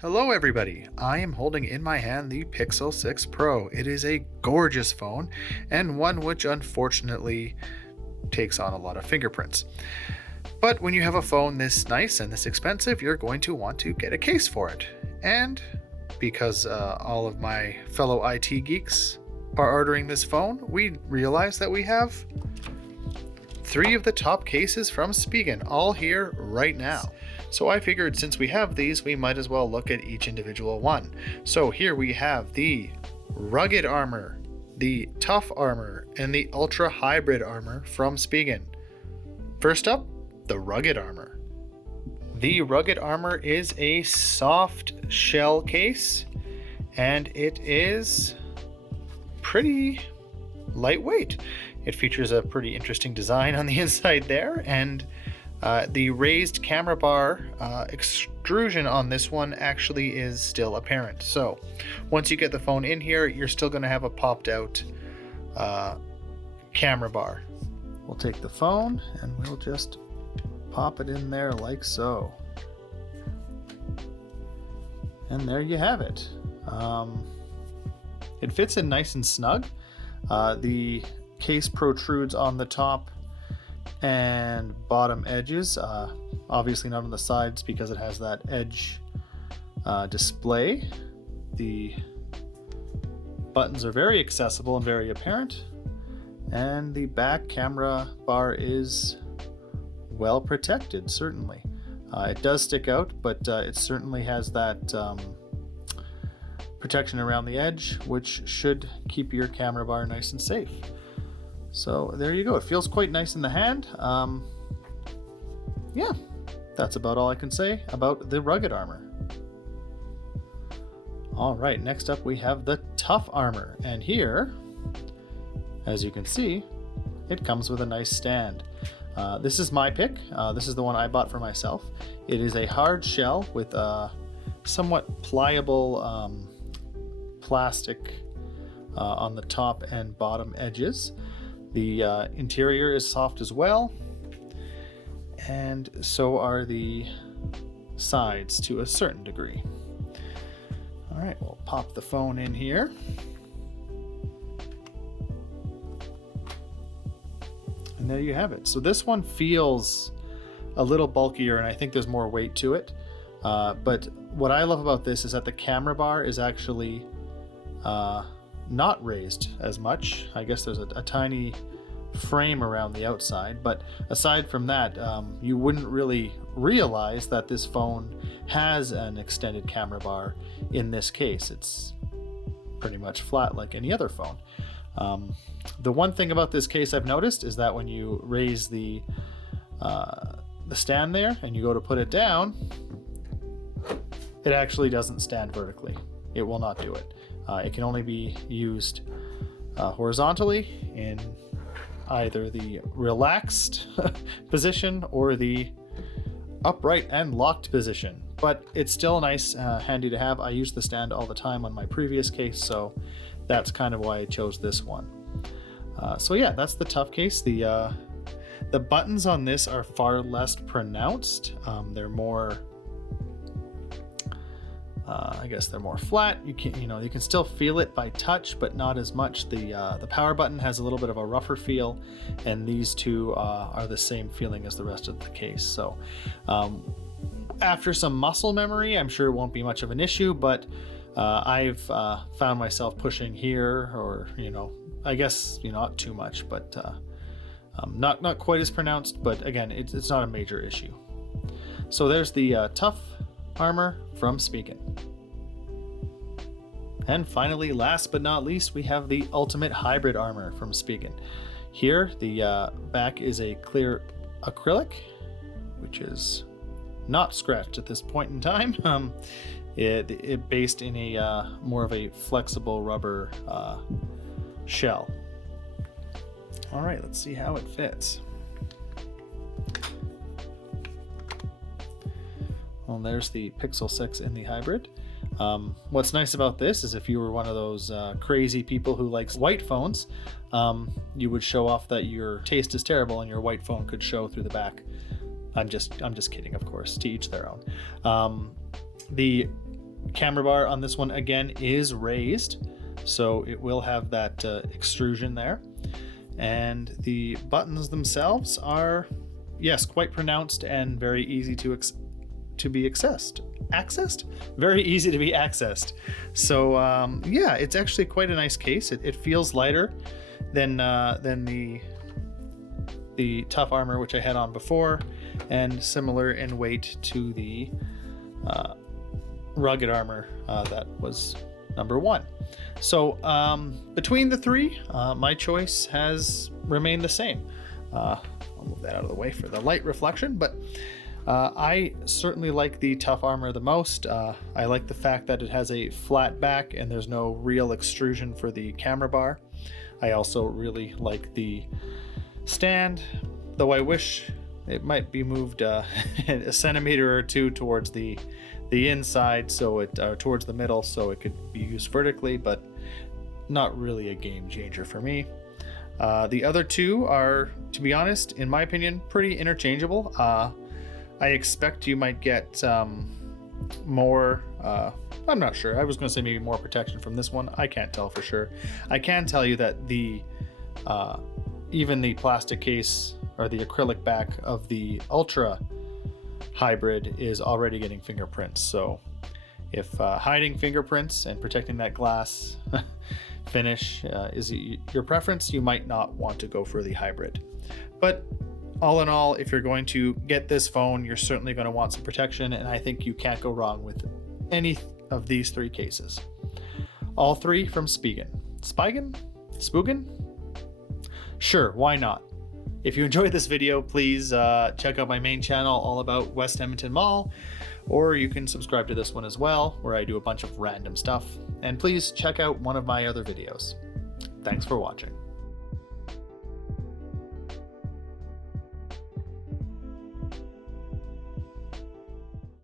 Hello everybody, I am holding in my hand the Pixel 6 Pro. It is a gorgeous phone and one which unfortunately takes on a lot of fingerprints. But when you have a phone this nice and this expensive, you're going to want to get a case for it. And because all of my fellow IT geeks are ordering this phone, we realize that we have 3 of the top cases from Spigen all here right now. So I figured since we have these, we might as well look at each individual one. So here we have the Rugged Armor, the Tough Armor, and the Ultra Hybrid Armor from Spigen. First up, the Rugged Armor. The Rugged Armor is a soft shell case, and it is pretty lightweight. It features a pretty interesting design on the inside there, and the raised camera bar extrusion on this one actually is still apparent. So once you get the phone in here, you're still going to have a popped out camera bar. We'll take the phone and we'll just pop it in there like so. And there you have it. It fits in nice and snug. The case protrudes on the top and bottom edges, obviously not on the sides because it has that edge display. The buttons are very accessible and very apparent, and the back camera bar is well protected, certainly. It does stick out, but it certainly has that protection around the edge, which should keep your camera bar nice and safe. So there you go. It feels quite nice in the hand. Yeah, that's about all I can say about the Rugged Armor. All right, next up we have the Tough Armor, and here, as you can see, it comes with a nice stand. This is my pick. This is the one I bought for myself. It is a hard shell with a somewhat pliable plastic on the top and bottom edges. The interior is soft as well, and so are the sides to a certain degree. All right, we'll pop the phone in here. And there you have it. So this one feels a little bulkier, and I think there's more weight to it. But what I love about this is that the camera bar is actually not raised as much. I guess there's a tiny frame around the outside, but aside from that, you wouldn't really realize that this phone has an extended camera bar in this case. It's pretty much flat like any other phone. The one thing about this case I've noticed is that when you raise the stand there and you go to put it down, it actually doesn't stand vertically. It will not do it. It can only be used horizontally in either the relaxed position or the upright and locked position. But it's still nice, handy to have. I use the stand all the time on my previous case, so that's kind of why I chose this one. So yeah, that's the Tough case. The buttons on this are far less pronounced. They're more I guess they're more flat. You can still feel it by touch, but not as much. The power button has a little bit of a rougher feel, and these two are the same feeling as the rest of the case. So after some muscle memory, I'm sure it won't be much of an issue, but I've found myself pushing here, or I guess not too much, but not quite as pronounced. But again, it's not a major issue. So there's the Tough Armor from Spigen. And finally, last but not least, we have the Ultimate Hybrid Armor from Spigen. Here, the back is a clear acrylic, which is not scratched at this point in time. It based in a more of a flexible rubber shell. All right, let's see how it fits. Well, there's the Pixel 6 in the hybrid. What's nice about this is if you were one of those crazy people who likes white phones, you would show off that your taste is terrible and your white phone could show through the back. I'm just kidding, of course, to each their own. The camera bar on this one again is raised, so it will have that extrusion there. And the buttons themselves are, yes, quite pronounced and very easy to be accessed. Very easy to be accessed. So yeah, it's actually quite a nice case. It feels lighter than the Tough Armor, which I had on before, and similar in weight to the Rugged Armor that was number 1. So between the three, my choice has remained the same. I'll move that out of the way for the light reflection, but I certainly like the Tough Armor the most. I like the fact that it has a flat back and there's no real extrusion for the camera bar. I also really like the stand, though I wish it might be moved a centimeter or two towards the inside, so it towards the middle, so it could be used vertically, but not really a game changer for me. The other two are, to be honest, in my opinion, pretty interchangeable. I expect you might get more, I'm not sure. I was going to say maybe more protection from this one. I can't tell for sure. I can tell you that the even the plastic case or the acrylic back of the Ultra Hybrid is already getting fingerprints. So if hiding fingerprints and protecting that glass finish is your preference, you might not want to go for the Hybrid. But all in all, if you're going to get this phone, you're certainly going to want some protection, and I think you can't go wrong with any of these three cases. All three from Spigen. Spigen? Spigen? Sure, why not? If you enjoyed this video, please check out my main channel all about West Edmonton Mall, or you can subscribe to this one as well, where I do a bunch of random stuff. And please check out one of my other videos. Thanks for watching.